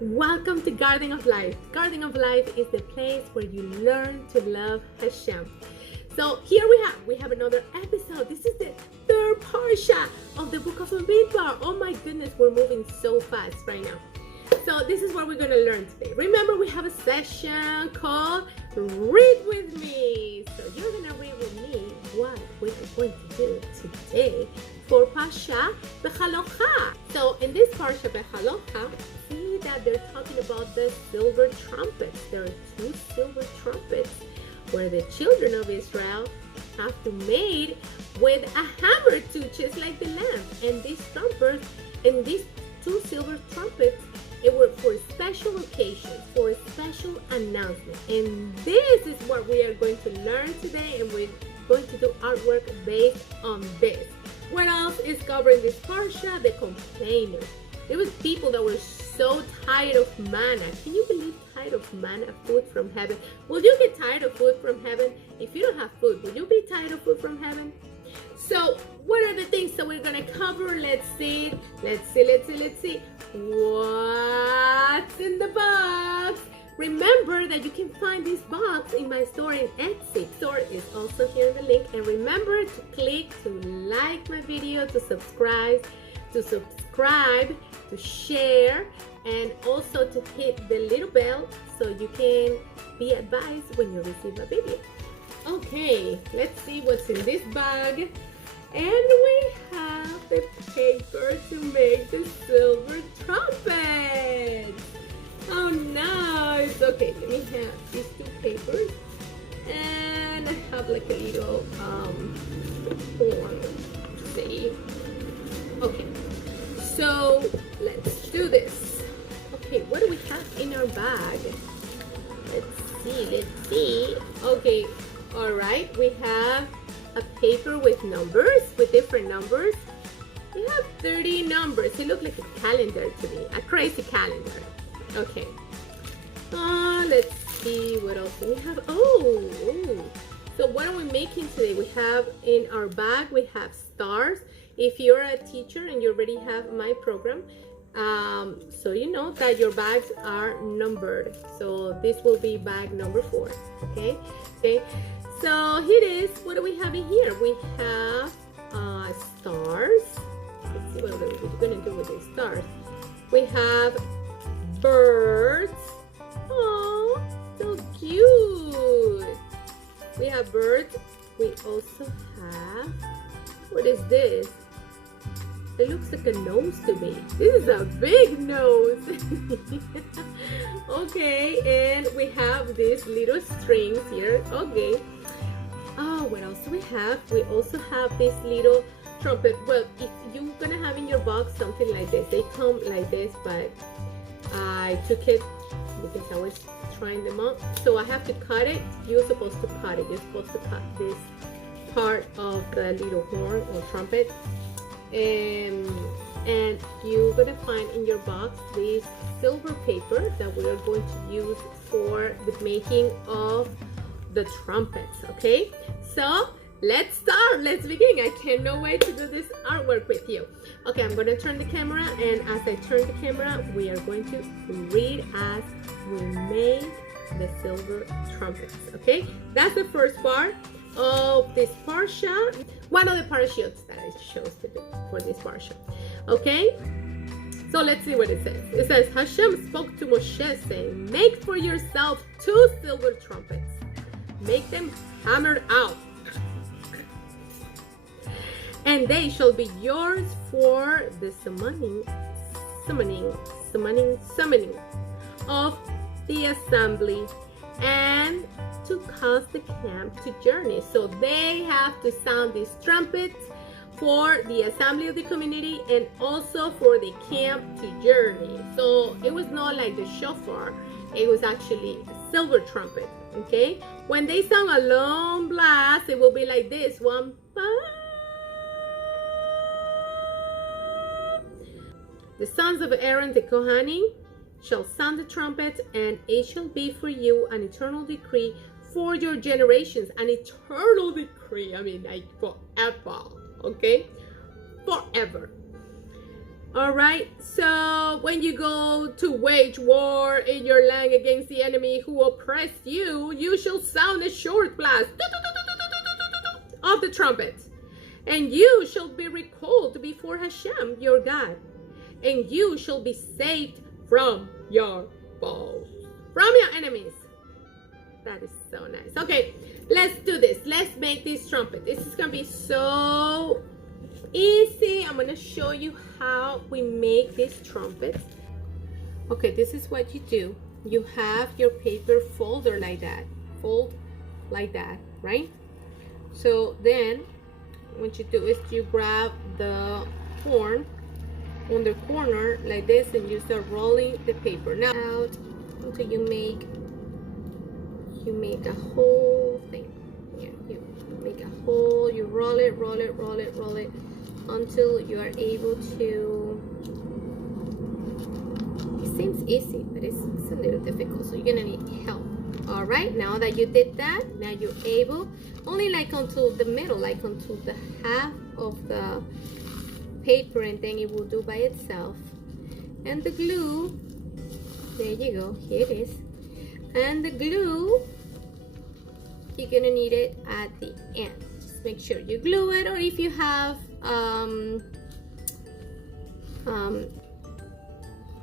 Welcome to Garden of Life. Garden of Life is the place where you learn to love Hashem. So here we have another episode. This is the third Parshat of the book of Bamidbar. Oh my goodness, we're moving so fast right now. So this is what we're going to learn today. Remember, we have a session called Read With Me. So you're going to read with me what we are going to do today for Parshat Beha'alotcha. So in this Parshat Beha'alotcha, see that they're talking about the silver trumpets. There are two silver trumpets where the children of Israel have to made with a hammer too, just like the lamb. And these trumpets, and these two silver trumpets, it were for special occasions, for a special announcement. And this is what we are going to learn today, and we're going to do artwork based on this. What else is covered in this parsha? The complainers. There was people that were so tired of manna. Can you believe tired of manna, food from heaven? Will you get tired of food from heaven? If you don't have food, will you be tired of food from heaven? So what are the things that we're gonna cover? Let's see. Let's see. What's in the box? Remember that you can find this box in my store in Etsy. Store is also here in the link. And remember to click to like my video, to subscribe, to share, and also to hit the little bell so you can be advised when you receive a video. Okay, let's see what's in this bag. And we have the paper to make the silver trumpets. Oh, nice. Okay, let me have these two papers. And I have like a little form to say. Okay, so let's do this. Okay, what do we have in our bag? Let's see. Okay, all right, we have a paper with numbers, with different numbers. We have 30 numbers. It looks like a calendar to me, a crazy calendar. Okay. Let's see what else we have. Oh. So what are we making today? We have in our bag, we have stars. If you're a teacher and you already have my program, so you know that your bags are numbered. So this will be bag number 4. Okay. So here it is. What do we have in here? We have stars. Let's see what we're going to do with these stars. We have birds. Oh, so cute. We have birds. We also have, what is this? It looks like a nose to me. This is a big nose. Okay, and we have these little strings here. Okay. Oh, what else do we have? We also have this little trumpet. Well, if you're gonna have in your box something like this, they come like this, but I took it because I was trying them out. So I have to cut it. You're supposed to cut it. You're supposed to cut this part of the little horn or trumpet. And you're gonna find in your box this silver paper that we are going to use for the making of the trumpets. Okay, so let's start. Let's begin. I cannot wait to do this artwork with you. Okay, I'm gonna turn the camera, and as I turn the camera, we are going to read as we make the silver trumpets. Okay, that's the first part of this parsha, one of the parashiots that I chose to do for this parsha. Okay, so let's see what it says. It says, Hashem spoke to Moshe saying, make for yourself 2 silver trumpets. Make them hammered out, and they shall be yours for the summoning of the assembly, and to cause the camp to journey. So they have to sound these trumpets for the assembly of the community and also for the camp to journey. So it was not like the shofar, it was actually a silver trumpet. Okay, when they sound a long blast, it will be like this one. The sons of Aaron the Kohanim shall sound the trumpets, and it shall be for you an eternal decree for your generations. An eternal decree. I mean, like forever. Okay, forever. All right, so when you go to wage war in your land against the enemy who oppressed you, you shall sound a short blast of the trumpet, and you shall be recalled before Hashem, your God, and you shall be saved from your foes, from your enemies. That is so nice. Okay, let's do this. Let's make this trumpet. This is going to be so easy. I'm going to show you how we make this trumpet. Okay, this is what you do. You have your paper folder like that. Fold like that, right? So then what you do is you grab the horn on the corner like this and you start rolling the paper now out until you make a whole thing. Yeah, you make a hole, you roll it until you are able to. It seems easy, but it's a little difficult, so you're gonna need help. All right, now that you did that, now you're able only like until the middle, like until the half of the paper, and then it will do by itself. And the glue, there you go, here it is. And the glue, you're gonna need it at the end. Just make sure you glue it, or if you have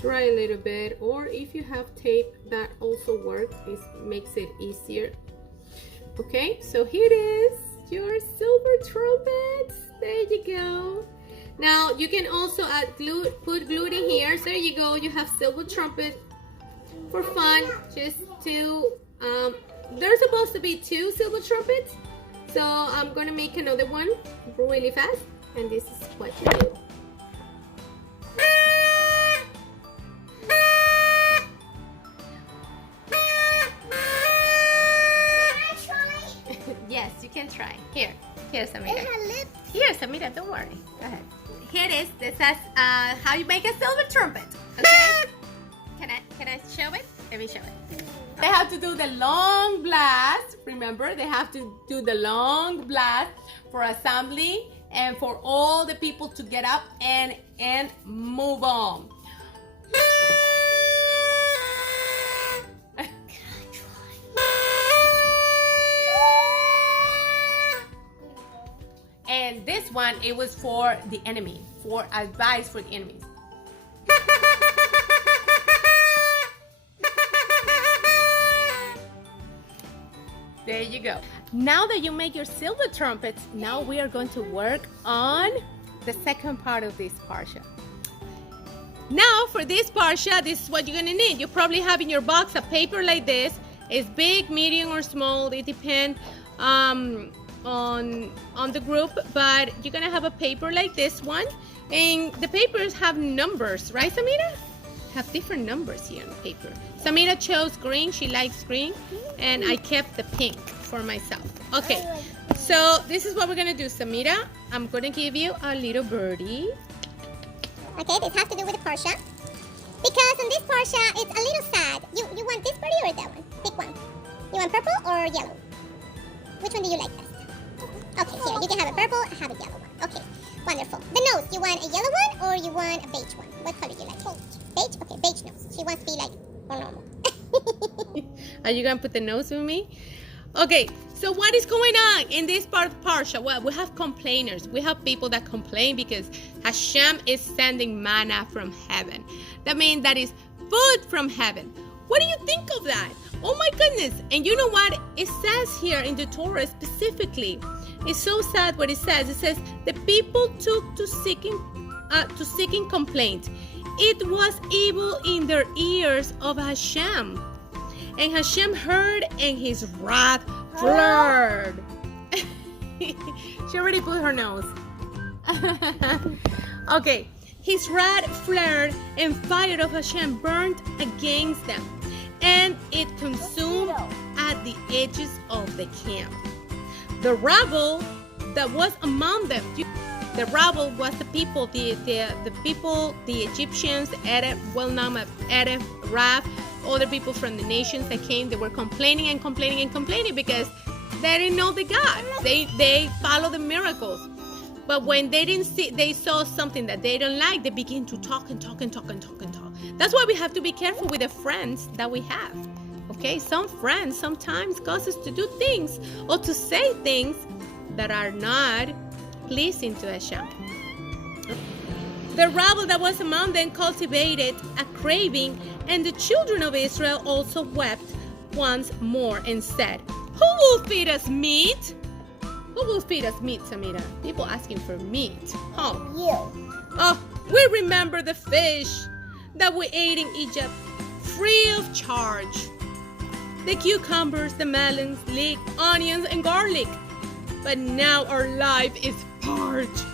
dry a little bit, or if you have tape, that also works. It makes it easier. Okay, so here it is, your silver trumpet. There you go. Now you can also add glue, put glue in here. So there you go, you have silver trumpet for fun. Just two, there's supposed to be 2 silver trumpets, so I'm gonna make another one really fast, and this is what you do. Yes, you can try. Here, Samira. Here, Samira, don't worry. Go ahead. Here it is. This is how you make a silver trumpet. Okay? Can I show it? Let me show it. They have to do the long blast. Remember, they have to do the long blast for assembly and for all the people to get up and move on. And this one, it was for the enemy, for advice for the enemies. There you go. Now that you make your silver trumpets, now we are going to work on the second part of this Parshat. Now for this Parshat, this is what you're gonna need. You probably have in your box a paper like this. It's big, medium, or small. It depends on the group, but you're gonna have a paper like this one, and the papers have numbers, right, Samira? Have different numbers here on the paper. Samira chose green, she likes green, and I kept the pink for myself. Okay, so this is what we're gonna do, Samira. I'm gonna give you a little birdie. Okay, this has to do with the Parshat. Because in this Parshat, it's a little sad. You want this birdie or that one? Pick one. You want purple or yellow? Which one do you like best? Okay, here, you can have a purple, have a yellow one. Okay, wonderful. The nose, you want a yellow one or you want a beige one? What color do you like? Beige? Okay, beige nose. She wants to be like more normal. Are you gonna put the nose with me? Okay, so what is going on in this part of Parsha? Well, we have complainers. We have people that complain because Hashem is sending manna from heaven. That means that is food from heaven. What do you think of that? Oh my goodness. And you know what? It says here in the Torah specifically. It's so sad what it says. It says, the people took to seeking complaint. It was evil in their ears of Hashem. And Hashem heard, and his wrath flared. She already put her nose. Okay. His wrath flared, and fire of Hashem burned against them. And it consumed at the edges of the camp. The rabble that was among them. The rabble was the people, the people, the Egyptians, Arab, well-known as Arab, Rab, other people from the nations that came. They were complaining and complaining and complaining because they didn't know the God. They follow the miracles. But when they saw something that they don't like, they begin to talk and talk and talk and talk and talk. That's why we have to be careful with the friends that we have. Okay, some friends sometimes cause us to do things or to say things that are not pleasing to Hashem. The rabble that was among them cultivated a craving, and the children of Israel also wept once more and said, "Who will feed us meat?" Who will feed us meat, Samira? People asking for meat. Huh? You. Oh, we remember the fish that we ate in Egypt, free of charge. The cucumbers, the melons, leek, onions, and garlic. But now our life is parched.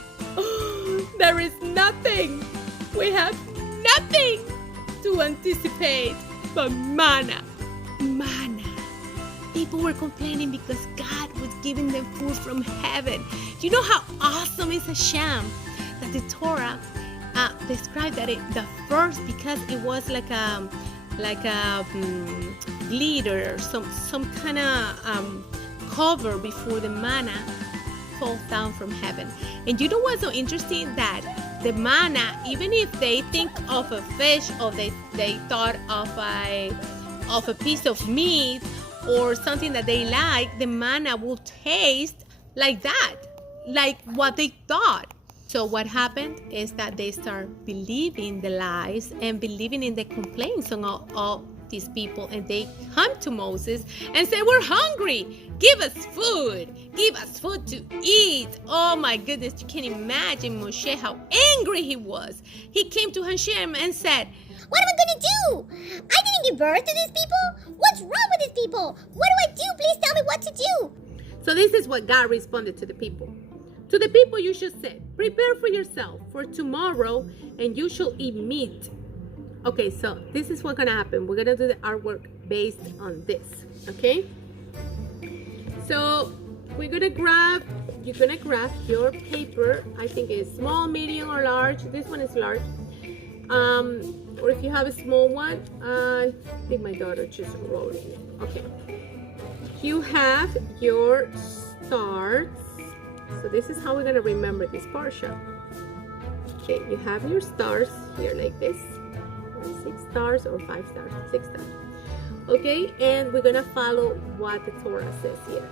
There is nothing. We have nothing to anticipate but manna. Manna. People were complaining because God was giving them food from heaven. You know how awesome is Hashem? That the Torah described that the first, because it was like a glitter or some kind of cover before the manna falls down from heaven. And you know what's so interesting? That the manna, even if they think of a fish or they thought of a piece of meat or something that they like, the manna will taste like that, like what they thought. So what happened is that they start believing the lies and believing in the complaints of all these people, and they come to Moses and say, "We're hungry. Give us food. Give us food to eat." Oh my goodness, you can imagine Moshe, how angry he was. He came to Hashem and said, "What am I going to do? I didn't give birth to these people. What's wrong with these people? What do I do? Please tell me what to do." So this is what God responded to the people. To the people you should say, "Prepare for yourself for tomorrow, and you shall eat meat." Okay, so this is what's going to happen. We're going to do the artwork based on this, okay? So you're going to grab your paper. I think it's small, medium, or large. This one is large. Or if you have a small one, I think my daughter just wrote it. Okay. You have your stars. So this is how we're going to remember this Parshat. Okay, you have your stars here like this. 6 stars or 5 stars? 6 stars. Okay, and we're going to follow what the Torah says here.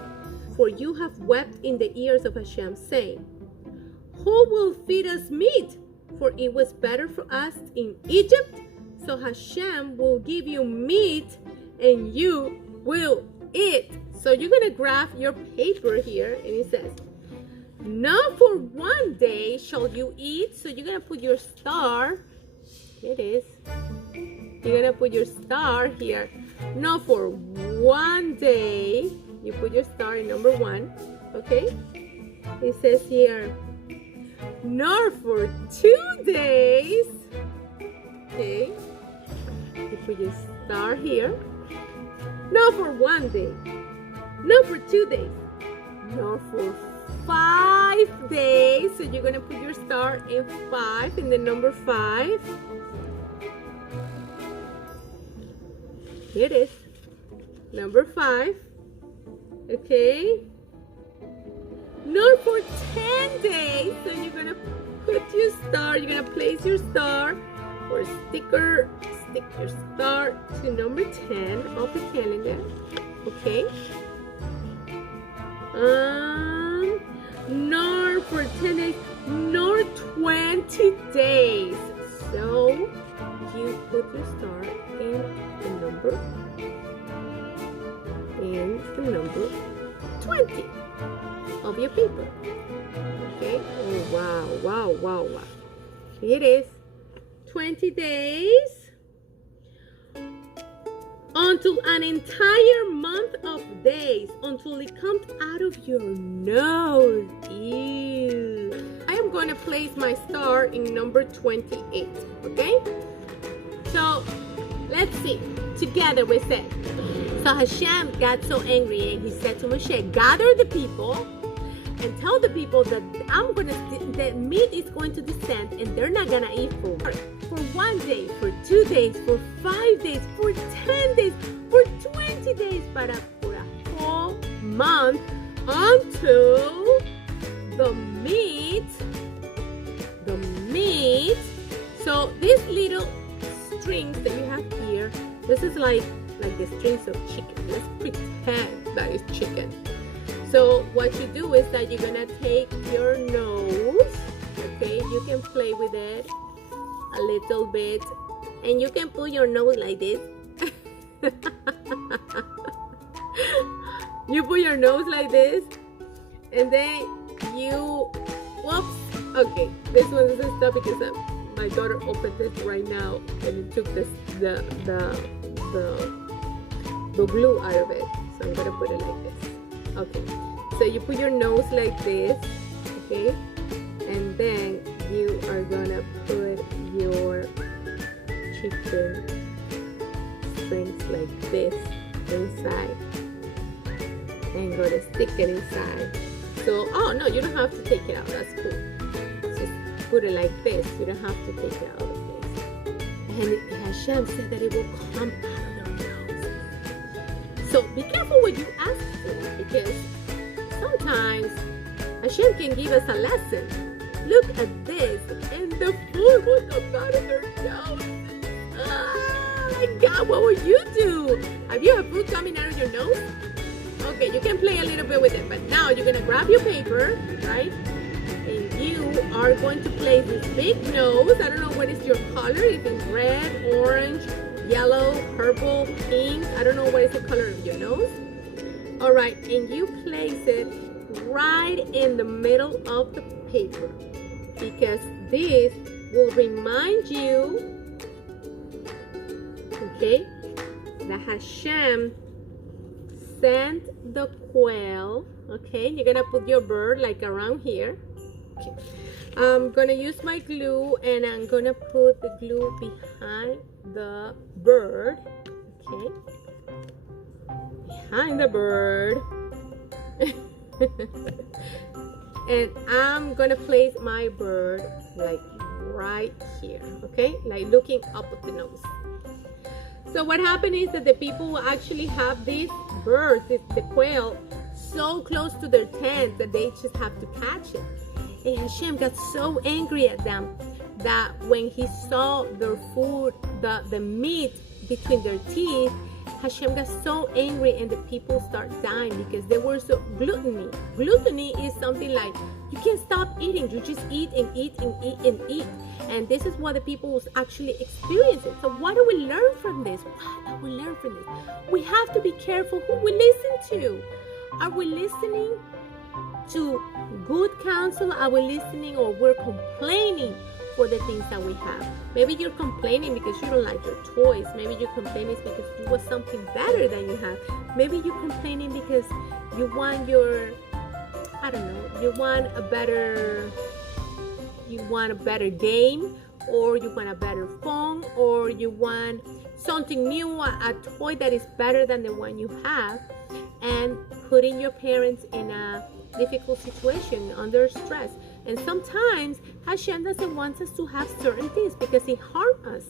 For you have wept in the ears of Hashem, saying, "Who will feed us meat? For it was better for us in Egypt. So Hashem will give you meat, and you will eat." So you're going to graph your paper here, and it says, "Not for one day shall you eat." So you're going to put your star. Here it is. You're going to put your star here. Not for one day. You put your star in number 1. Okay? It says here, "Nor for 2 days." Okay? You put your star here. Not for 1 day. Not for 2 days. Nor for 5 days. So you're going to put your star in 5, in the number 5. Here it is. Number 5. Okay. Not for 10 days. So you're going to put your star. You're going to place your star or sticker. Stick your star to number 10 of the calendar. Okay. Nor for 10 days, nor 20 days. So you put your star in the number 20 of your paper. Okay. Oh wow. Here it is. 20 days until an entire month of days, until it comes out of your nose. Ew. I am going to place my star in number 28. Okay? So let's see. Together we say. So Hashem got so angry and he said to Moshe, "Gather the people and tell the people that the meat is going to descend, and they're not gonna eat for 1 day, for 2 days, for 5 days, for 10 days, for 20 days, but for a whole month until the meat. So these little strings that you have here, this is like the strings of chicken. Let's pretend that is chicken. So what you do is that you're gonna take your nose, okay? You can play with it a little bit, and you can put your nose like this. You put your nose like this, and then you, whoops, okay, this one doesn't stop because my daughter opened this right now, and it took the glue out of it. So I'm gonna put it like this. Okay, so you put your nose like this, okay, and then you are gonna put your chicken strings like this inside, and gonna stick it inside. So, oh no, you don't have to take it out. That's cool. Just put it like this. You don't have to take it out of this. And Hashem said that it will come out of your nose. So be careful what you ask for, because sometimes Hashem can give us a lesson. Look at this, and the food will come out of their nose. Oh my God, what will you do? Have you had food coming out of your nose? Okay, you can play a little bit with it, but now you're gonna grab your paper, right? And you are going to place this big nose. I don't know what is your color, if it's red, orange, yellow, purple, pink. I don't know what is the color of your nose. All right, and you place it right in the middle of the paper, because this will remind you, okay, that Hashem sent the quail. Okay, you're gonna put your bird like around here. Okay, I'm gonna use my glue, and I'm gonna put the glue behind the bird. Okay, behind the bird. And I'm gonna place my bird like right here, okay, like looking up at the nose. So what happened is that the people will actually have these birds, the quail, so close to their tent that they just have to catch it. And Hashem got so angry at them that when he saw their food, the meat between their teeth, Hashem got so angry, and the people start dying because they were so gluttony. Gluttony is something like you can't stop eating. You just eat and eat and eat and eat. And this is what the people was actually experiencing. So what do we learn from this? What do we learn from this? We have to be careful who we listen to. Are we listening to good counsel? Are we listening, or we're complaining for the things that we have? Maybe you're complaining because you don't like your toys. Maybe you're complaining because you want something better than you have. Maybe you're complaining because you want your, I don't know, you want a better game, or you want a better phone, or you want something new, a toy that is better than the one you have, and putting your parents in a difficult situation, under stress. And sometimes Hashem doesn't want us to have certain things because He harmed us.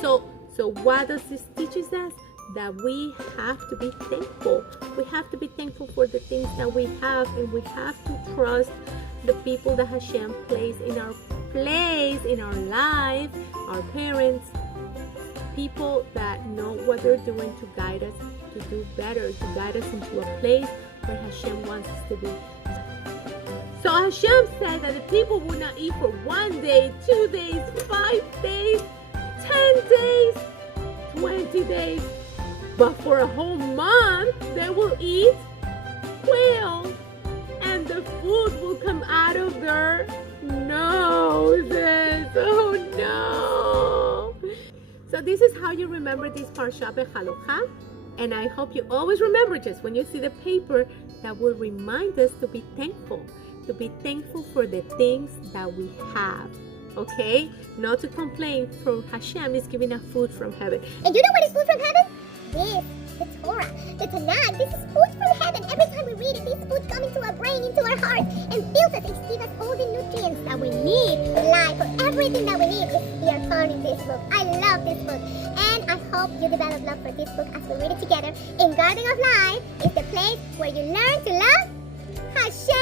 So what does this teach us? That we have to be thankful. We have to be thankful for the things that we have, and we have to trust the people that Hashem placed in our place, in our life, our parents, people that know what they're doing to guide us to do better, to guide us into a place where Hashem wants us to be. So Hashem said that the people would not eat for 1 day, 2 days, 5 days, 10 days, 20 days, but for a whole month they will eat quail, and the food will come out of their noses. Oh no! So this is how you remember this Parshat Beha'alotcha. And I hope you always remember, just when you see the paper, that will remind us to be thankful. To be thankful for the things that we have. Okay? Not to complain, for Hashem is giving us food from heaven. And you know what is food from heaven? This, the Torah, the Tanakh. This is food from heaven. Every time we read it, this food comes into our brain, into our heart, and fills us and gives us all the nutrients that we need for life, for everything that we need. They are found in this book. I love this book. And I hope you develop love for this book as we read it together. In Garden of Life is the place where you learn to love Hashem.